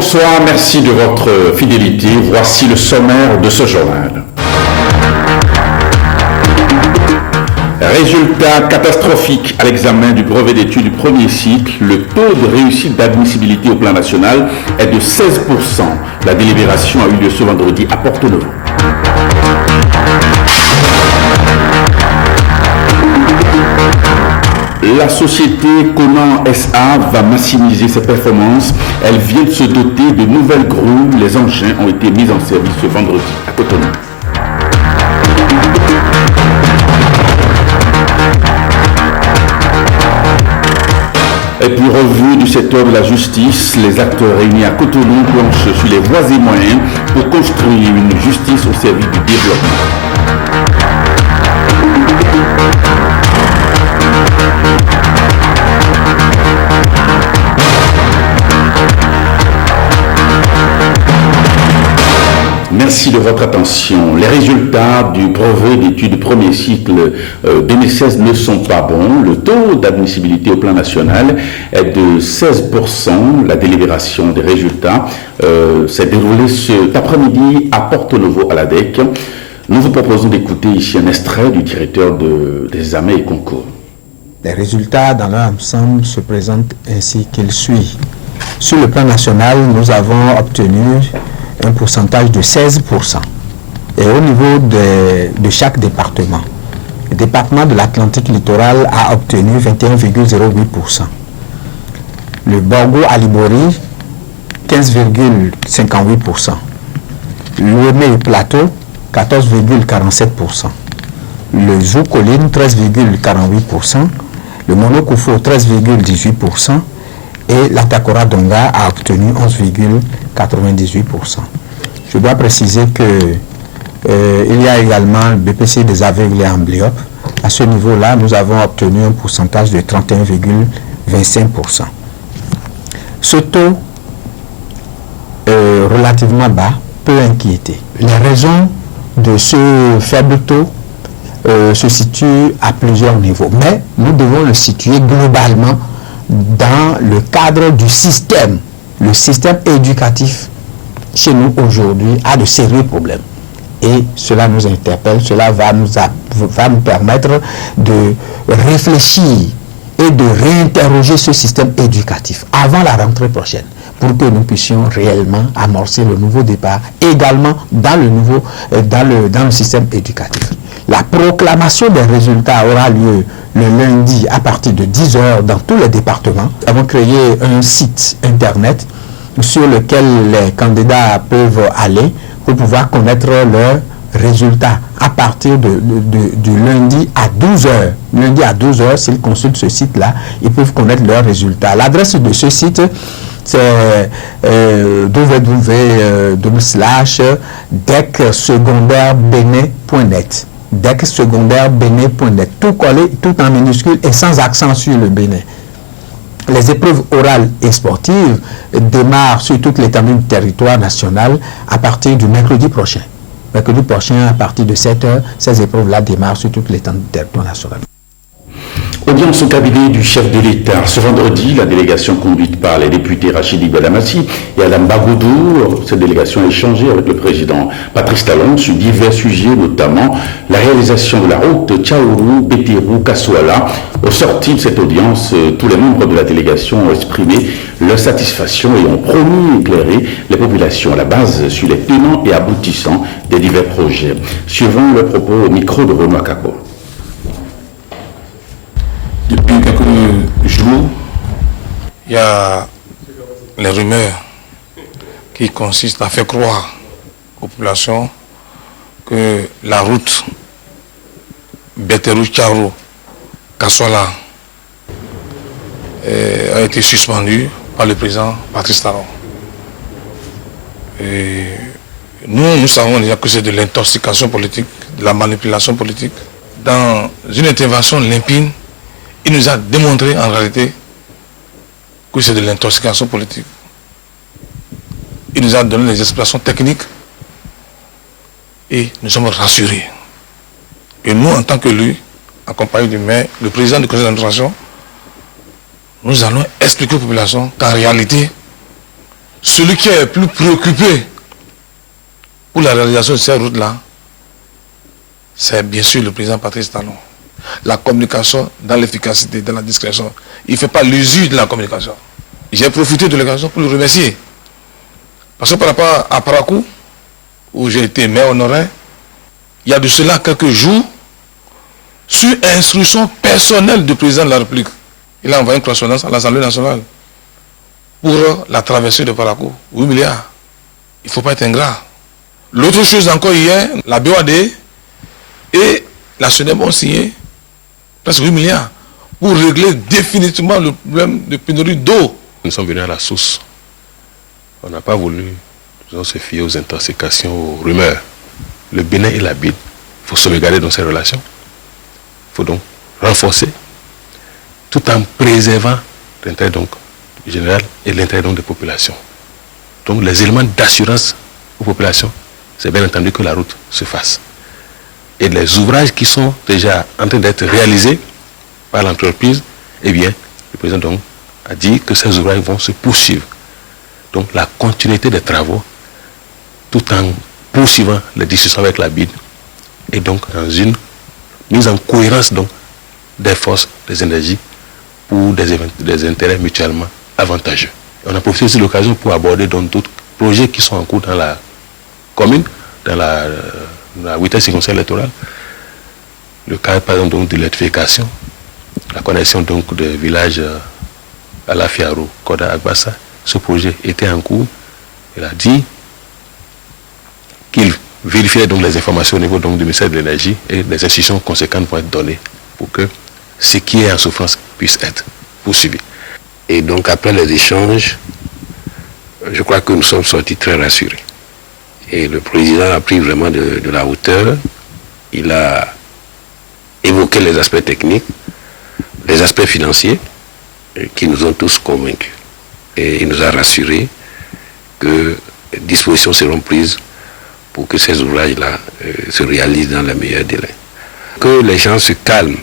Bonsoir, merci de votre fidélité. Voici le sommaire de ce journal. Résultat catastrophique à l'examen du brevet d'études du premier cycle. Le taux de réussite d'admissibilité au plan national est de 16%. La délibération a eu lieu ce vendredi à Porto-Novo. La société Conan SA va maximiser ses performances. Elle vient de se doter de nouvelles grues. Les engins ont été mis en service ce vendredi à Cotonou. Et puis revue du secteur de la justice, les acteurs réunis à Cotonou planchent sur les voies et moyens pour construire une justice au service du développement. Merci de votre attention. Les résultats du brevet d'études premier cycle 2016 ne sont pas bons. Le taux d'admissibilité au plan national est de 16%. La délibération des résultats s'est déroulée cet après-midi à Porto-Novo à l'ADEC. Nous vous proposons d'écouter ici un extrait du directeur des examens et concours. Les résultats dans leur ensemble se présentent ainsi qu'il suit. Sur le plan national, nous avons obtenu un pourcentage de 16%. Et au niveau de chaque département, le département de l'Atlantique littoral a obtenu 21,08%. Le Borgo Alibori, 15,58%. L'Ouémé Plateau, 14,47%. Le Zou Colline, 13,48%. Le Monokoufo, 13,18%. Et l'Atakora Donga a obtenu 11,98%. Je dois préciser que il y a également le BPC des aveugles et amblyopes. À ce niveau-là, nous avons obtenu un pourcentage de 31,25%. Ce taux relativement bas peut inquiéter. Les raisons de ce faible taux se situent à plusieurs niveaux, mais nous devons le situer globalement dans le cadre du système. Le système éducatif chez nous aujourd'hui a de sérieux problèmes. Et cela nous interpelle, cela va nous permettre de réfléchir et de réinterroger ce système éducatif avant la rentrée prochaine pour que nous puissions réellement amorcer le nouveau départ également dans le système éducatif. La proclamation des résultats aura lieu le lundi à partir de 10h dans tous les départements. Nous avons créé un site internet sur lequel les candidats peuvent aller pour pouvoir connaître leurs résultats à partir du lundi à 12h. Lundi à 12h, s'ils consultent ce site-là, ils peuvent connaître leurs résultats. L'adresse de ce site, c'est www.decsecondaire-benin.net. decsecondaire-benin.net, tout collé, tout en minuscule et sans accent sur le Bénin. Les épreuves orales et sportives démarrent sur toute l'étendue du territoire national à partir du mercredi prochain. Mercredi prochain, à partir de 7h, ces épreuves-là démarrent sur toute l'étendue du territoire national. Audience au cabinet du chef de l'État. Ce vendredi, la délégation conduite par les députés Rachidi Badamassi et Adam Bagoudou, cette délégation a échangé avec le président Patrice Talon sur divers sujets, notamment la réalisation de la route Tchaourou, Bétérou, Kassouala. Au sorti de cette audience, tous les membres de la délégation ont exprimé leur satisfaction et ont promis d'éclairer les populations à la base sur les tenants et aboutissants des divers projets. Suivant le propos au micro de Renaud Akako. Depuis quelques jours, il y a les rumeurs qui consistent à faire croire aux populations que la route Bétérou-Tchaourou-Kassouala a été suspendue par le président Patrice Talon. Nous savons déjà que c'est de l'intoxication politique, de la manipulation politique. Dans une intervention limpide, il nous a démontré en réalité que c'est de l'intoxication politique. Il nous a donné des explications techniques et nous sommes rassurés. Et nous, en tant que lui, accompagné du maire, le président du conseil d'administration, nous allons expliquer aux populations qu'en réalité, celui qui est plus préoccupé pour la réalisation de ces routes-là, c'est bien sûr le président Patrice Talon. La communication dans l'efficacité, dans la discrétion. Il ne fait pas l'usure de la communication. J'ai profité de l'occasion pour le remercier. Parce que par rapport à Parakou, où j'ai été maire honoraire, il y a de cela quelques jours, sur instruction personnelle du président de la République, il a envoyé une correspondance à l'Assemblée nationale pour la traversée de Parakou. 8 milliards. Il ne faut pas être ingrat. L'autre chose encore hier, la BOAD et la SENEB ont signé presque 8 milliards pour régler définitivement le problème de pénurie d'eau. Nous sommes venus à la source. On n'a pas voulu se fier aux intoxications, aux rumeurs. Le Bénin et la BID, il faut sauvegarder dans ces relations. Il faut donc renforcer, tout en préservant l'intérêt donc général et l'intérêt donc des populations. Donc les éléments d'assurance aux populations, c'est bien entendu que la route se fasse. Et les ouvrages qui sont déjà en train d'être réalisés par l'entreprise, eh bien, le président donc a dit que ces ouvrages vont se poursuivre. Donc la continuité des travaux, tout en poursuivant les discussions avec la BID, et donc dans une mise en cohérence donc des forces, des énergies, pour des intérêts mutuellement avantageux. Et on a profité aussi de l'occasion pour aborder donc d'autres projets qui sont en cours dans la commune, dans la 8e circonscription électorale. Le cas par exemple donc, de l'électrification, la connexion donc des villages à la Fiaro, Koda, Agbassa. Ce projet était en cours. Il a dit qu'il vérifiait donc les informations au niveau donc, du ministère de l'Énergie et les institutions conséquentes vont être données pour que ce qui est en souffrance puisse être poursuivi. Et donc après les échanges, je crois que nous sommes sortis très rassurés. Et le président a pris vraiment de la hauteur. Il a évoqué les aspects techniques, les aspects financiers qui nous ont tous convaincus. Et il nous a rassurés que les dispositions seront prises pour que ces ouvrages-là se réalisent dans les meilleurs délais. Que les gens se calment.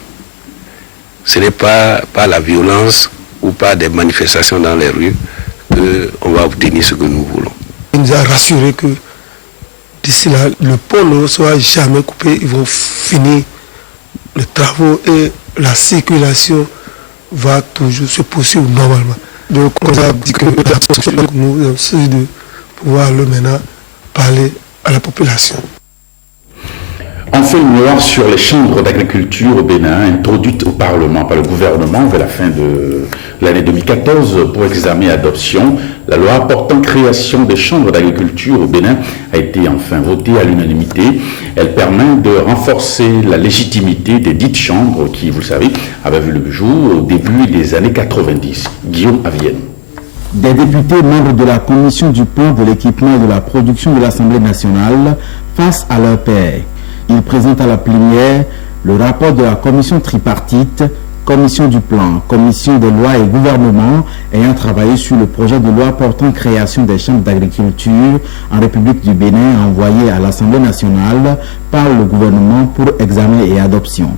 Ce n'est pas par la violence ou par des manifestations dans les rues qu'on va obtenir ce que nous voulons. Il nous a rassuré que d'ici là, le pont ne sera jamais coupé. Ils vont finir les travaux et la circulation va toujours se poursuivre normalement. Donc on a dit que nous avons essayé de pouvoir maintenant parler à la population. On fait une loi sur les chambres d'agriculture au Bénin, introduite au Parlement par le gouvernement vers la fin de l'année 2014 pour examen et adoption. La loi portant création des chambres d'agriculture au Bénin a été enfin votée à l'unanimité. Elle permet de renforcer la légitimité des dites chambres qui, vous le savez, avaient vu le jour au début des années 90. Guillaume Avienne. Des députés membres de la commission du plan, de l'équipement et de la production de l'Assemblée nationale face à leur pairs. Ils présentent à la plénière le rapport de la commission tripartite, commission du plan, commission des lois et gouvernement ayant travaillé sur le projet de loi portant création des chambres d'agriculture en République du Bénin envoyé à l'Assemblée nationale par le gouvernement pour examen et adoption.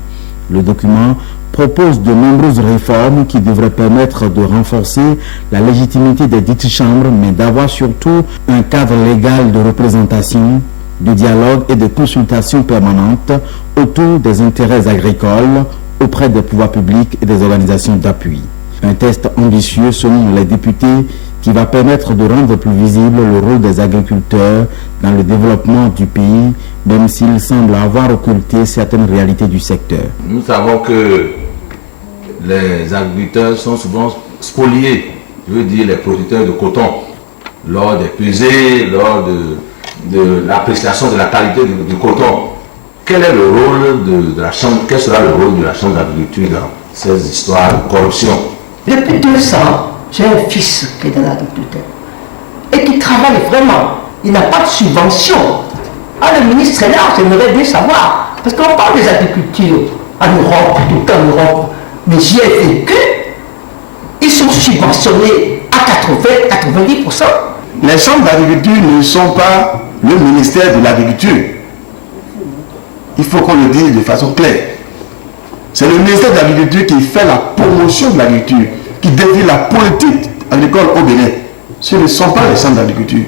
Le document propose de nombreuses réformes qui devraient permettre de renforcer la légitimité des dites chambres, mais d'avoir surtout un cadre légal de représentation, de dialogue et de consultation permanente autour des intérêts agricoles auprès des pouvoirs publics et des organisations d'appui. Un test ambitieux selon les députés qui va permettre de rendre plus visible le rôle des agriculteurs dans le développement du pays, même s'ils semblent avoir occulté certaines réalités du secteur. Nous savons que les agriculteurs sont souvent spoliés, je veux dire les producteurs de coton, lors des pesées, lors de l'appréciation de la qualité du coton. Quel est le rôle de la chambre, quel sera le rôle de la chambre d'agriculture dans ces histoires de corruption? Depuis 2 ans, j'ai un fils qui est dans l'agriculture et qui travaille vraiment. Il n'a pas de subvention. Ah, le ministre est là, j'aimerais bien savoir. Parce qu'on parle des agricultures en Europe, tout en Europe, mais j'y ai vécu. Ils sont subventionnés à 80-90%. Les chambres d'agriculture ne sont pas le ministère de l'agriculture. Il faut qu'on le dise de façon claire. C'est le ministère de l'agriculture qui fait la promotion de l'agriculture, qui définit la politique agricole au Bénin. Ce ne sont pas les chambres d'agriculture.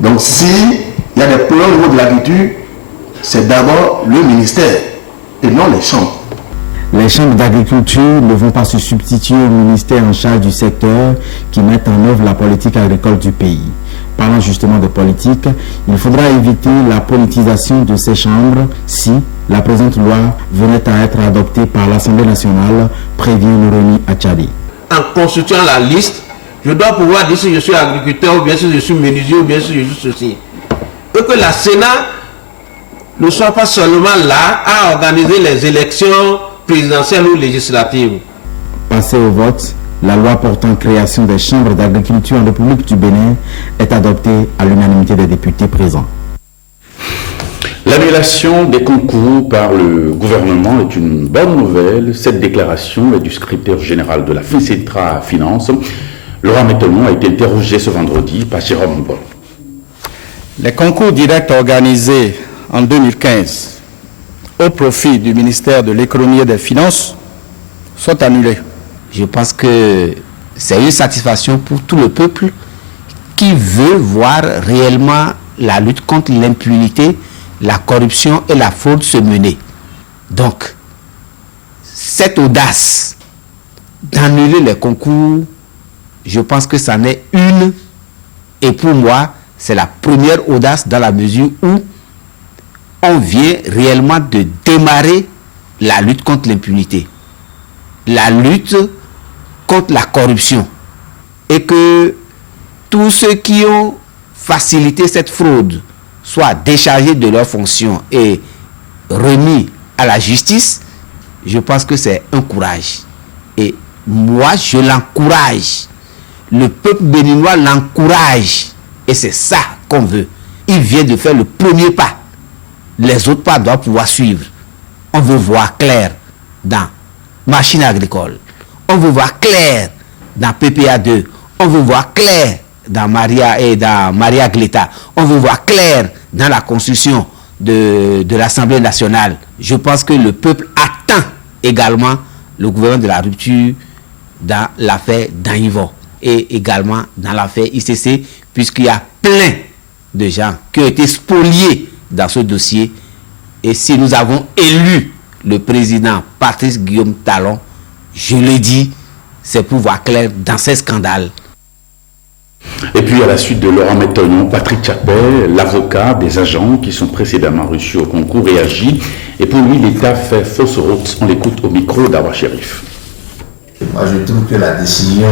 Donc s'il y a des problèmes au niveau de l'agriculture, c'est d'abord le ministère et non les chambres. Les chambres d'agriculture ne vont pas se substituer au ministère en charge du secteur qui met en œuvre la politique agricole du pays. Parlant justement de politique, il faudra éviter la politisation de ces chambres si la présente loi venait à être adoptée par l'Assemblée nationale, prévient Nouroni Achadi. En constituant la liste, je dois pouvoir dire si je suis agriculteur ou bien si je suis menuisier ou bien si je suis ceci. Et que la Sénat ne soit pas seulement là à organiser les élections présidentielles ou législatives. Passé au vote, la loi portant création des chambres d'agriculture en République du Bénin est adoptée à l'unanimité des députés présents. L'annulation des concours par le gouvernement est une bonne nouvelle. Cette déclaration est du secrétaire général de la FINCETRA Finance. Laurent Mettenon a été interrogé ce vendredi par Jérôme Bon. Les concours directs organisés en 2015 au profit du ministère de l'économie et des finances sont annulés. Je pense que c'est une satisfaction pour tout le peuple qui veut voir réellement la lutte contre l'impunité, la corruption et la fraude se mener. Donc, cette audace d'annuler les concours, je pense que c'en est une, et pour moi, c'est la première audace dans la mesure où on vient réellement de démarrer la lutte contre l'impunité, la lutte contre la corruption, et que tous ceux qui ont facilité cette fraude soient déchargés de leurs fonctions et remis à la justice. Je pense que c'est un courage. Et moi, je l'encourage. Le peuple béninois l'encourage. Et c'est ça qu'on veut. Il vient de faire le premier pas. Les autres pas doivent pouvoir suivre. On veut voir clair dans machine agricole. On veut voir clair dans PPA2. On veut voir clair dans Maria Gleta. On veut voir clair dans la construction de l'Assemblée nationale. Je pense que le peuple attend également le gouvernement de la rupture dans l'affaire d'Anivon et également dans l'affaire ICC, puisqu'il y a plein de gens qui ont été spoliés dans ce dossier. Et si nous avons élu le président Patrice Guillaume Talon, je le dis, c'est pour voir clair dans ces scandales. Et puis à la suite de Laurent Mettenon, Patrick Chapet, l'avocat des agents qui sont précédemment reçus au concours, réagit. Et pour lui, l'État fait fausse route. On l'écoute au micro d'Awa Chérif. Moi, je trouve que la décision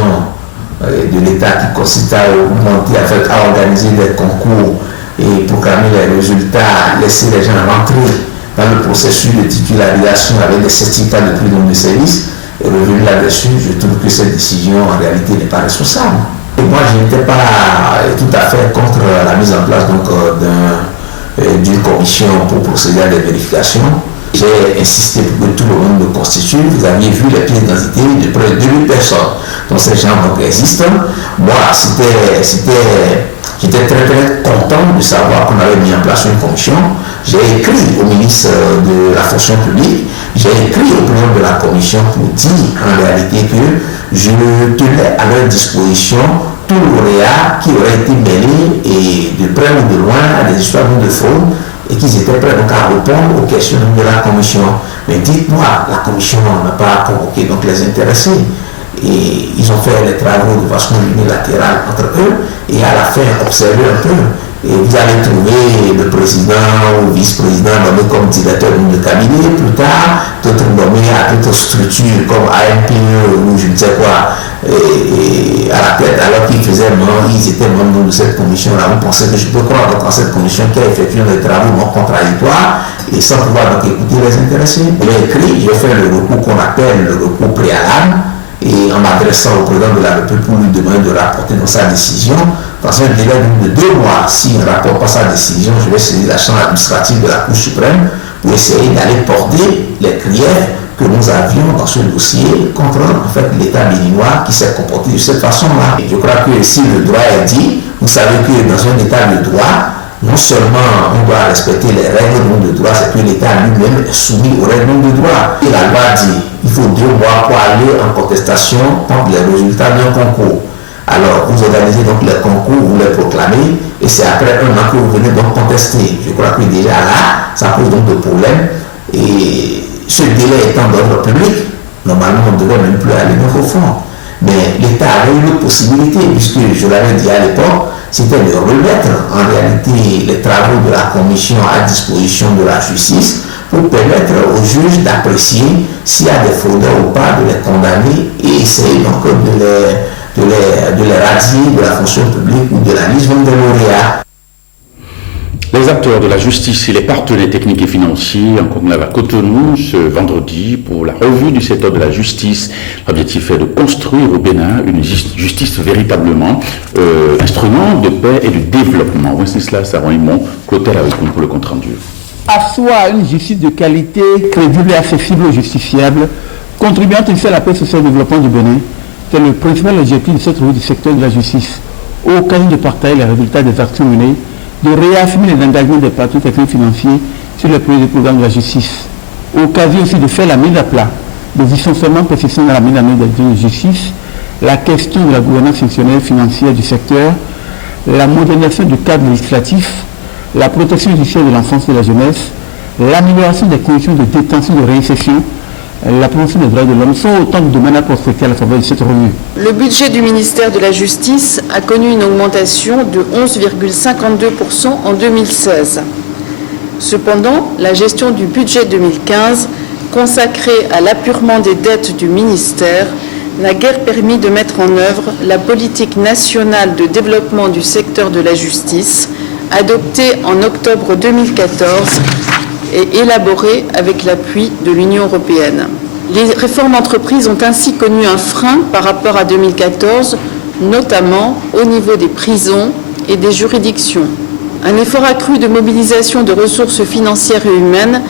de l'État qui consiste à augmenter, à organiser des concours et proclamer les résultats, laisser les gens rentrer dans le processus de titularisation avec des certificats de prix de service et revenir là-dessus, je trouve que cette décision en réalité n'est pas responsable. Et moi, je n'étais pas tout à fait contre la mise en place d'une commission pour procéder à des vérifications. J'ai insisté pour que tout le monde me constitue. Vous aviez vu les pièces d'identité de près de 2000 personnes. Donc ces gens existent. Moi, j'étais très très content de savoir qu'on avait mis en place une commission. J'ai écrit au ministre de la fonction publique, j'ai écrit au président de la commission pour dire en réalité que je tenais à leur disposition tout lauréat qui aurait été mêlé et de près ou de loin à des histoires de fraude et qu'ils étaient prêts donc à répondre aux questions de la commission. Mais dites-moi, la commission n'a pas convoqué donc les intéressés. Et ils ont fait les travaux de façon unilatérale entre eux et à la fin observer un peu. Et vous allez trouver le président ou vice-président nommé comme directeur de cabinet, plus tard d'autres nommés à d'autres structures comme AMPE ou je ne sais quoi et à la tête, alors qu'ils ils étaient membres de cette commission-là. On pensait que je peux croire dans cette commission qui a effectué des travaux non contradictoires et sans pouvoir donc écouter les intéressés. J'ai écrit, j'ai fait le recours qu'on appelle le recours préalable. Et en m'adressant au président de la République pour lui demander de rapporter dans sa décision, dans un délai de 2 mois, s'il ne rapporte pas sa décision, je vais saisir la chambre administrative de la Cour suprême pour essayer d'aller porter les griefs que nous avions dans ce dossier contre en fait, l'État béninois qui s'est comporté de cette façon-là. Et je crois que si le droit est dit, vous savez que dans un État de droit, non seulement on doit respecter les règles de droit, c'est que l'État lui-même est soumis aux règles de droit. Et la loi dit il faut 2 mois pour aller en contestation contre les résultats d'un concours. Alors, vous organisez donc les concours, vous les proclamez, et c'est après un an que vous venez donc contester. Je crois que déjà là, ça pose donc des problèmes. Et ce délai étant d'ordre public, normalement, on ne devrait même plus aller au fond. Mais l'État avait eu une possibilité, puisque je l'avais dit à l'époque, c'était de remettre en réalité les travaux de la commission à disposition de la justice pour permettre aux juges d'apprécier s'il y a des fraudeurs ou pas, de les condamner et essayer donc de les radier de la fonction publique ou de la liste des lauréats. Les acteurs de la justice et les partenaires techniques et financiers en conclave à Cotonou ce vendredi pour la revue du secteur de la justice. L'objectif est de construire au Bénin une justice véritablement instrument de paix et de développement. Wenceslas Aron-Imon, Clotel avec nous pour le compte rendu. Asseoir une justice de qualité, crédible et accessible aux justiciables, contribuant ainsi à la paix sociale et au développement du Bénin, c'est le principal objectif de cette revue du secteur de la justice. Au occasion de partager les résultats des actions menées, de réaffirmer les engagements des partenaires techniques financiers sur les projets du programme de la justice. Occasion aussi de faire la mise à plat des dysfonctionnements persistants dans la mise en œuvre de la justice, la question de la gouvernance fonctionnelle financière du secteur, la modernisation du cadre législatif, la protection judiciaire de l'enfance et de la jeunesse, l'amélioration des conditions de détention et de réinsertion, la promotion des droits de l'homme sont autant de domaines à prospecter à la faveur de cette revue. Le budget du ministère de la Justice a connu une augmentation de 11,52% en 2016. Cependant, la gestion du budget 2015, consacrée à l'apurement des dettes du ministère, n'a guère permis de mettre en œuvre la politique nationale de développement du secteur de la justice, adoptée en octobre 2014 et élaborée avec l'appui de l'Union européenne. Les réformes entreprises ont ainsi connu un frein par rapport à 2014, notamment au niveau des prisons et des juridictions. Un effort accru de mobilisation de ressources financières et humaines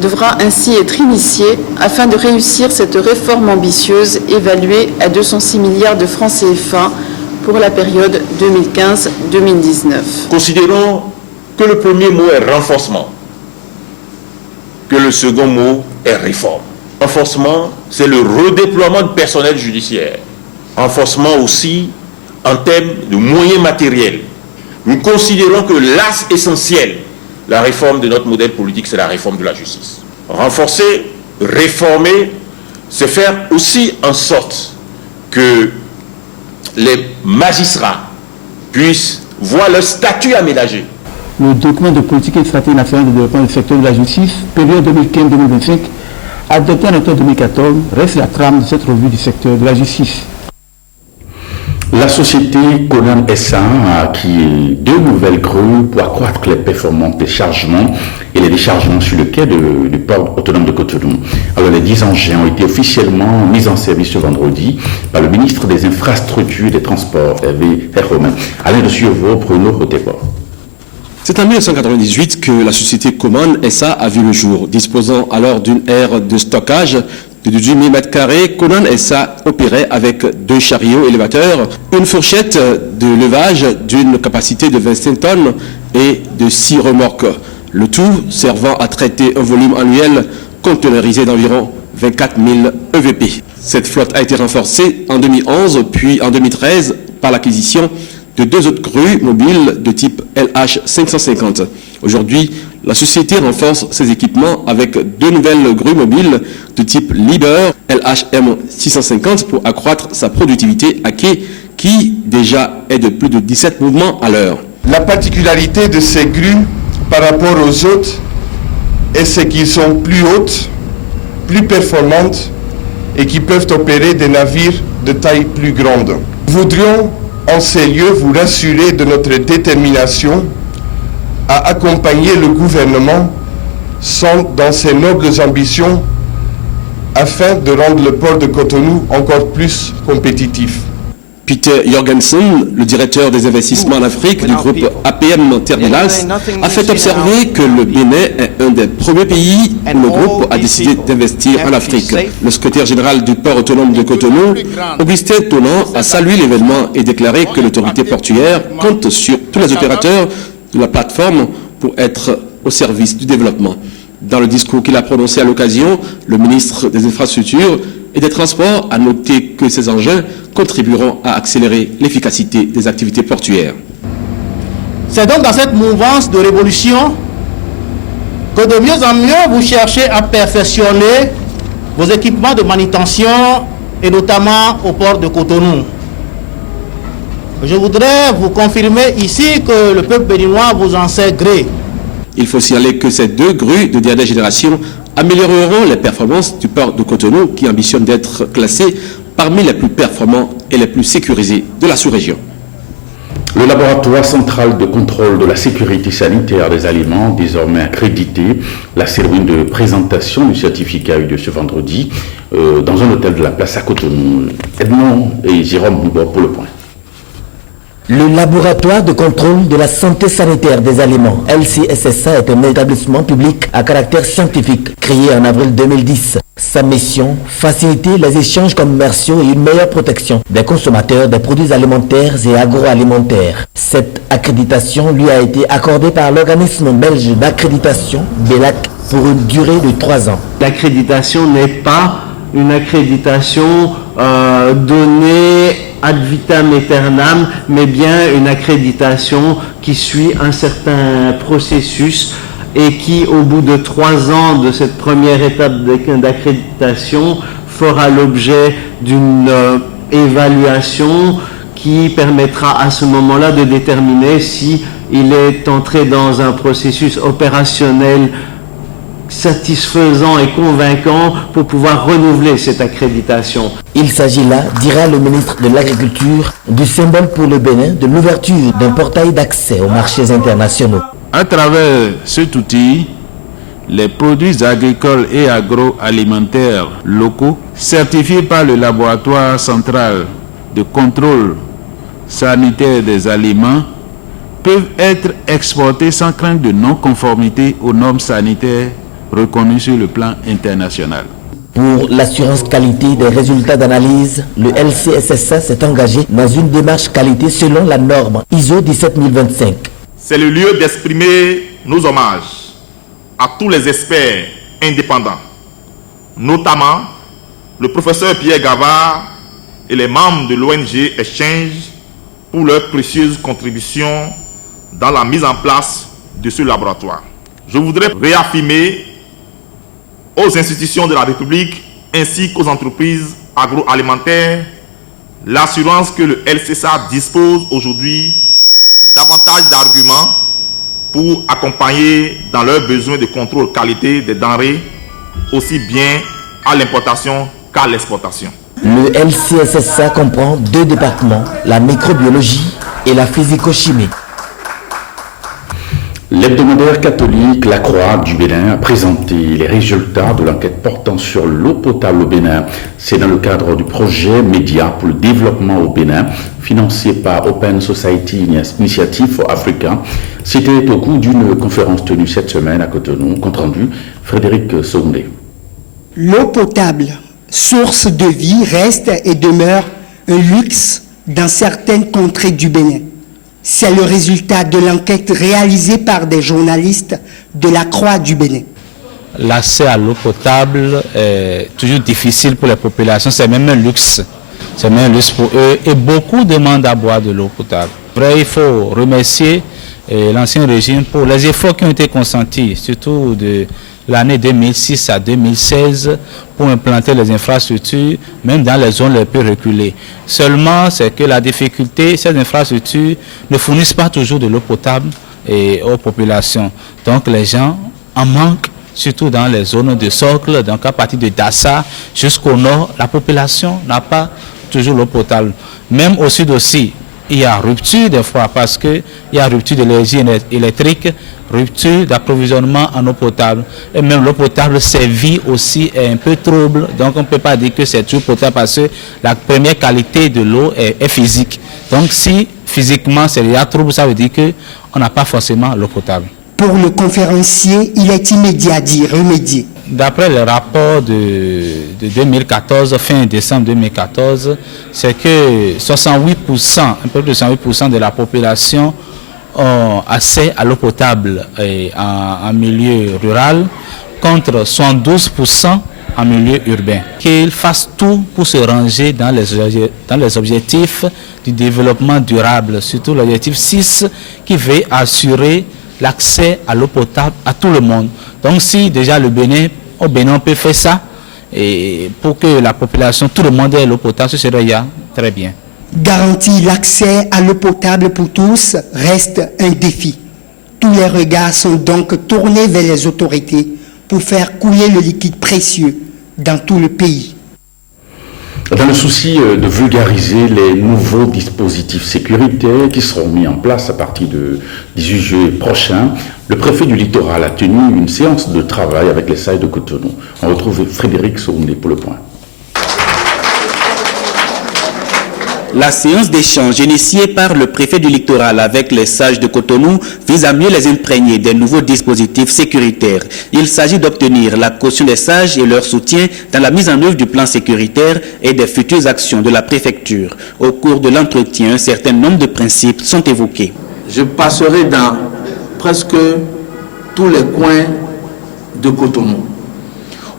devra ainsi être initié afin de réussir cette réforme ambitieuse évaluée à 206 milliards de francs CFA pour la période 2015-2019. Considérons que le premier mot est renforcement, que le second mot est réforme. Renforcement, c'est le redéploiement de personnel judiciaire. Renforcement aussi en termes de moyens matériels. Nous considérons que l'axe essentiel, la réforme de notre modèle politique, c'est la réforme de la justice. Renforcer, réformer, c'est faire aussi en sorte que les magistrats puissent voir leur statut aménagé. Le document de politique et stratégie nationale de développement du secteur de la justice, période 2015-2025, adopté en octobre 2014, reste la trame de cette revue du secteur de la justice. La société Conan SA a acquis 2 nouvelles crues pour accroître les performances des chargements et les déchargements sur le quai du port autonome de Cotonou. Alors les 10 engins ont été officiellement mis en service ce vendredi par le ministre des Infrastructures et des Transports, Hervé Herromain. Alain de Sureveau pour une autre départ. C'est en 1998 que la société Coman SA a vu le jour. Disposant alors d'une aire de stockage de 18 000 m², Conan SA opérait avec 2 chariots élévateurs, une fourchette de levage d'une capacité de 25 tonnes et de 6 remorques. Le tout servant à traiter un volume annuel conteneurisé d'environ 24 000 EVP. Cette flotte a été renforcée en 2011 puis en 2013 par l'acquisition de 2 autres grues mobiles de type LH550. Aujourd'hui, la société renforce ses équipements avec 2 nouvelles grues mobiles de type Liber LHM650 pour accroître sa productivité à quai qui déjà est de plus de 17 mouvements à l'heure. La particularité de ces grues par rapport aux autres est qu'elles sont plus hautes, plus performantes et qui peuvent opérer des navires de taille plus grande. Nous voudrions en ces lieux vous rassurer de notre détermination à accompagner le gouvernement dans ses nobles ambitions afin de rendre le port de Cotonou encore plus compétitif. Peter Jorgensen, le directeur des investissements en Afrique du groupe APM Terminals, a fait observer que le Bénin est un des premiers pays où le groupe a décidé d'investir en Afrique. Le secrétaire général du port autonome de Cotonou, Augustin Tonan, a salué l'événement et déclaré que l'autorité portuaire compte sur tous les opérateurs de la plateforme pour être au service du développement. Dans le discours qu'il a prononcé à l'occasion, le ministre des Infrastructures et des transports, à noter que ces engins contribueront à accélérer l'efficacité des activités portuaires. C'est donc dans cette mouvance de révolution que de mieux en mieux vous cherchez à perfectionner vos équipements de manutention et notamment au port de Cotonou. Je voudrais vous confirmer ici que le peuple béninois vous en sait gré. Il faut signaler que ces 2 grues de dernière génération amélioreront les performances du port de Cotonou qui ambitionne d'être classé parmi les plus performants et les plus sécurisés de la sous-région. Le laboratoire central de contrôle de la sécurité sanitaire des aliments, désormais accrédité, la cérémonie de présentation du certificat a eu lieu ce vendredi dans un hôtel de la place à Cotonou. Edmond et Jérôme Boubor pour le point. Le laboratoire de contrôle de la santé sanitaire des aliments, LCSSA, est un établissement public à caractère scientifique, créé en avril 2010. Sa mission, faciliter les échanges commerciaux et une meilleure protection des consommateurs des produits alimentaires et agroalimentaires. Cette accréditation lui a été accordée par l'organisme belge d'accréditation, BELAC, pour une durée de 3 ans. L'accréditation n'est pas une accréditation donnée ad vitam aeternam, mais bien une accréditation qui suit un certain processus et qui, au bout de 3 ans de cette première étape d'accréditation, fera l'objet d'une évaluation qui permettra à ce moment-là de déterminer si il est entré dans un processus opérationnel satisfaisant et convaincant pour pouvoir renouveler cette accréditation. Il s'agit là, dira le ministre de l'Agriculture, du symbole pour le Bénin de l'ouverture d'un portail d'accès aux marchés internationaux. À travers cet outil, les produits agricoles et agroalimentaires locaux certifiés par le laboratoire central de contrôle sanitaire des aliments peuvent être exportés sans crainte de non-conformité aux normes sanitaires reconnues sur le plan international. Pour l'assurance qualité des résultats d'analyse, le LCSSA s'est engagé dans une démarche qualité selon la norme ISO 17025. C'est le lieu d'exprimer nos hommages à tous les experts indépendants, notamment le professeur Pierre Gavard et les membres de l'ONG Exchange pour leurs précieuses contributions dans la mise en place de ce laboratoire. Je voudrais réaffirmer aux institutions de la République ainsi qu'aux entreprises agroalimentaires l'assurance que le LCSA dispose aujourd'hui davantage d'arguments pour accompagner dans leurs besoins de contrôle qualité des denrées, aussi bien à l'importation qu'à l'exportation. Le LCSSA comprend 2 départements, la microbiologie et la physico-chimie. L'hebdomadaire catholique La Croix du Bénin a présenté les résultats de l'enquête portant sur l'eau potable au Bénin. C'est dans le cadre du projet Média pour le développement au Bénin, financé par Open Society Initiative for Africa. C'était au cours d'une conférence tenue cette semaine à Cotonou. Compte rendu, Frédéric Soundé. L'eau potable, source de vie, reste et demeure un luxe dans certaines contrées du Bénin. C'est le résultat de l'enquête réalisée par des journalistes de la Croix du Bénin. L'accès à l'eau potable est toujours difficile pour les populations, c'est même un luxe. C'est même un luxe pour eux et beaucoup demandent à boire de l'eau potable. Vrai, il faut remercier l'ancien régime pour les efforts qui ont été consentis, surtout de l'année 2006 à 2016 pour implanter les infrastructures, même dans les zones les plus reculées. Seulement, c'est que la difficulté, ces infrastructures ne fournissent pas toujours de l'eau potable aux populations. Donc les gens en manquent, surtout dans les zones de socle. Donc à partir de Dassa jusqu'au nord, la population n'a pas toujours l'eau potable. Même au sud aussi, il y a rupture des fois parce qu'il y a rupture d'énergie électrique, rupture d'approvisionnement en eau potable. Et même l'eau potable servie aussi est un peu trouble. Donc on ne peut pas dire que c'est toujours potable parce que la première qualité de l'eau est physique. Donc si physiquement c'est déjà trouble, ça veut dire qu'on n'a pas forcément l'eau potable. Pour le conférencier, il est immédiat d'y remédier. D'après le rapport de 2014, fin décembre 2014, c'est que 68%, un peu plus de 68% de la population ont accès à l'eau potable en milieu rural, contre 72% en milieu urbain. Qu'ils fassent tout pour se ranger dans les objectifs du développement durable, surtout l'objectif 6 qui veut assurer l'accès à l'eau potable à tout le monde. Donc si déjà au Bénin on peut faire ça, et pour que la population, tout le monde ait l'eau potable, ce serait très bien. Garantir l'accès à l'eau potable pour tous reste un défi. Tous les regards sont donc tournés vers les autorités pour faire couler le liquide précieux dans tout le pays. Dans le souci de vulgariser les nouveaux dispositifs sécuritaires qui seront mis en place à partir du 18 juillet prochain, le préfet du littoral a tenu une séance de travail avec les SAI de Cotonou. On retrouve Frédéric Soumné pour le point. La séance d'échange initiée par le préfet du littoral avec les sages de Cotonou vise à mieux les imprégner des nouveaux dispositifs sécuritaires. Il s'agit d'obtenir la caution des sages et leur soutien dans la mise en œuvre du plan sécuritaire et des futures actions de la préfecture. Au cours de l'entretien, un certain nombre de principes sont évoqués. Je passerai dans presque tous les coins de Cotonou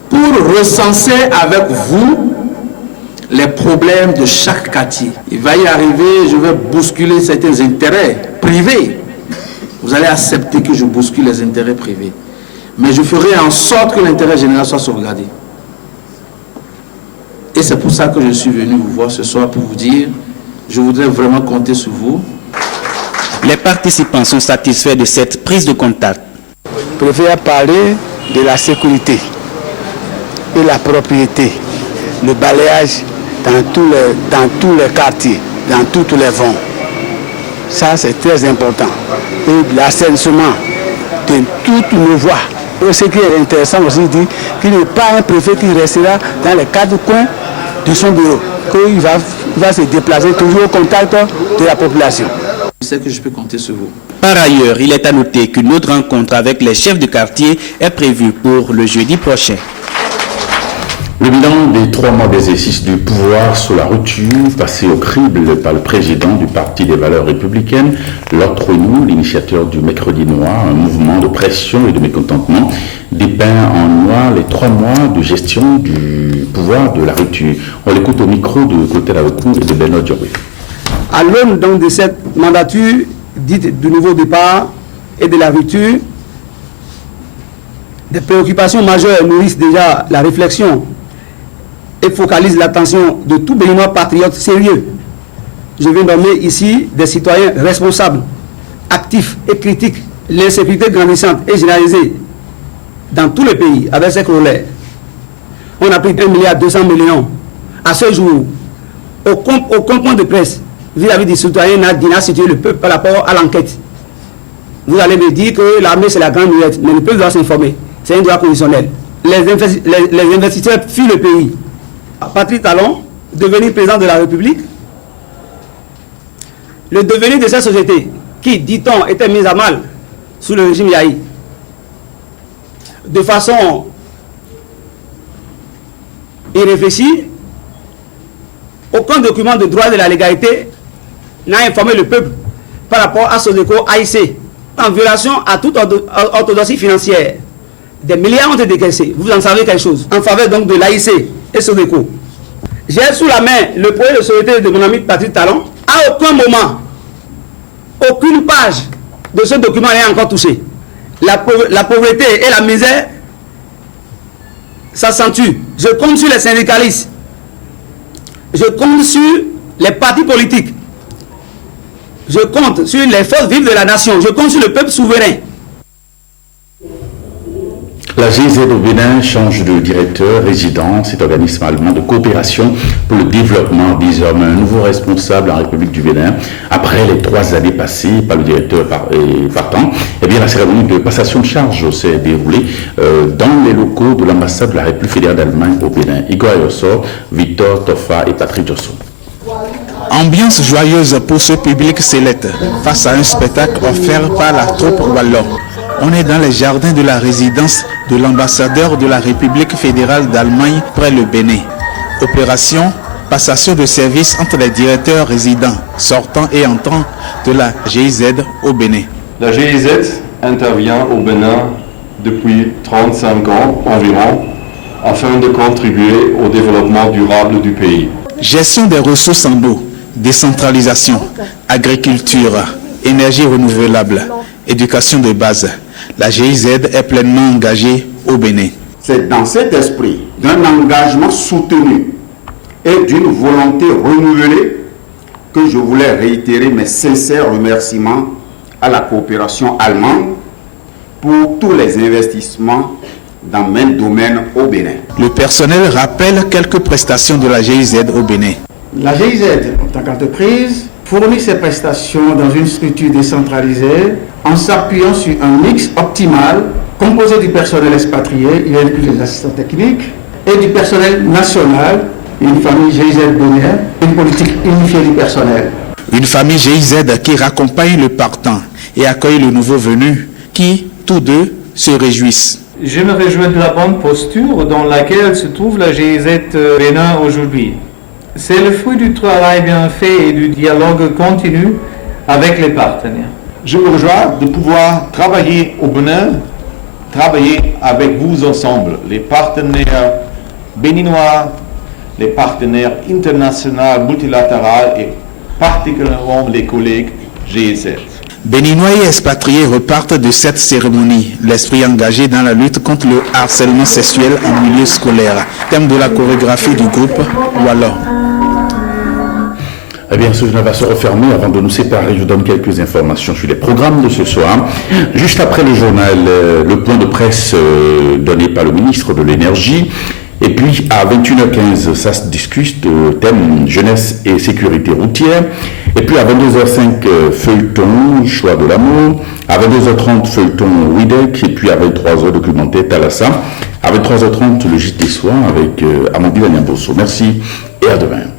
pour recenser avec vous les problèmes de chaque quartier. Il va y arriver, je vais bousculer certains intérêts privés. Vous allez accepter que je bouscule les intérêts privés. Mais je ferai en sorte que l'intérêt général soit sauvegardé. Et c'est pour ça que je suis venu vous voir ce soir pour vous dire, je voudrais vraiment compter sur vous. Les participants sont satisfaits de cette prise de contact. Le préfet a parlé de la sécurité et la propriété, le balayage dans tous les quartiers, dans toutes les vents. Ça, c'est très important. Et l'assainissement de toutes nos voies. Et ce qui est intéressant aussi, dit qu'il n'est pas un préfet qui restera dans les quatre coins de son bureau, qu'il va se déplacer toujours au contact de la population. Je sais que je peux compter sur vous. Par ailleurs, il est à noter qu'une autre rencontre avec les chefs de quartier est prévue pour le jeudi prochain. Le bilan des 3 mois d'exercice du pouvoir sous la rupture, passé au crible par le président du Parti des valeurs républicaines, Lord Troinou, l'initiateur du Mercredi Noir, un mouvement de pression et de mécontentement, dépeint en noir les 3 mois de gestion du pouvoir de la rupture. On l'écoute au micro de Clotaire Avokou et de Benoît Dioré. À l'aune donc de cette mandature dite du nouveau départ et de la rupture, des préoccupations majeures nourrissent déjà la réflexion et focalisent l'attention de tout Béninois patriote sérieux. Je viens nommer ici des citoyens responsables, actifs et critiques. L'insécurité grandissante et généralisée dans tout le pays avec ses corollaires. On a pris 1,2 milliard à ce jour. Au compte de presse vis-à-vis des citoyens n'a situé le peuple par rapport à l'enquête. Vous allez me dire que l'armée c'est la grande muette, mais le peuple doit s'informer. C'est un droit conditionnel. Les investisseurs fuient le pays. Patrice Talon, devenir président de la République, le devenir de cette société qui, dit-on, était mise à mal sous le régime Yahi, de façon irréfléchie, aucun document de droit de la légalité n'a informé le peuple par rapport à Sodeco AIC, en violation à toute orthodoxie financière. Des milliards ont été décaissés, vous en savez quelque chose, en faveur donc de l'AIC et Sodeco. J'ai sous la main le projet de société de mon ami Patrice Talon. À aucun moment, aucune page de ce document n'est encore touchée. La pauvreté et la misère s'accentuent. Je compte sur les syndicalistes. Je compte sur les partis politiques. Je compte sur les forces vives de la nation. Je compte sur le peuple souverain. La GIZ au Bénin change de directeur résident. Cet organisme allemand de coopération pour le développement désormais un nouveau responsable en République du Bénin. Après les 3 années passées par le directeur partant, eh bien, la cérémonie de passation de charge s'est déroulée dans les locaux de l'ambassade de la République fédérale d'Allemagne au Bénin. Igor Ayosso, Victor Toffa et Patrick Josso. Ambiance joyeuse pour ce public sélect face à un spectacle offert par la troupe Wallon. On est dans les jardins de la résidence de l'ambassadeur de la République fédérale d'Allemagne près le Bénin. Opération passation de service entre les directeurs résidents, sortants et entrants de la GIZ au Bénin. La GIZ intervient au Bénin depuis 35 ans environ afin de contribuer au développement durable du pays. Gestion des ressources en eau, décentralisation, agriculture, énergie renouvelable, éducation de base. La GIZ est pleinement engagée au Bénin. C'est dans cet esprit d'un engagement soutenu et d'une volonté renouvelée que je voulais réitérer mes sincères remerciements à la coopération allemande pour tous les investissements dans mes domaines au Bénin. Le personnel rappelle quelques prestations de la GIZ au Bénin. La GIZ, en tant qu'entreprise, fournit ses prestations dans une structure décentralisée en s'appuyant sur un mix optimal composé du personnel expatrié, il y a les assistants techniques, et du personnel national, une famille GIZ Bénin, une politique unifiée du personnel. Une famille GIZ qui raccompagne le partant et accueille le nouveau venu qui, tous deux, se réjouissent. Je me réjouis de la bonne posture dans laquelle se trouve la GIZ Bénin aujourd'hui. C'est le fruit du travail bien fait et du dialogue continu avec les partenaires. Je me réjouis de pouvoir travailler au Bénin, travailler avec vous ensemble, les partenaires béninois, les partenaires internationaux, multilatéraux et particulièrement les collègues GIZ. Béninois et expatriés repartent de cette cérémonie, l'esprit engagé dans la lutte contre le harcèlement sexuel en milieu scolaire, thème de la chorégraphie du groupe Wallon. Eh bien, ce journal va se refermer. Avant de nous séparer, je vous donne quelques informations sur les programmes de ce soir. Juste après le journal, le point de presse donné par le ministre de l'Énergie. Et puis, à 21h15, ça se discute de thème jeunesse et sécurité routière. Et puis, à 22h05, feuilleton, choix de l'amour. À 22h30, feuilleton WIDEC. Et puis, à 23h, documentaire Thalassa. À 23h30, le JT Soir avec Amandine Agnambosso. Merci et à demain.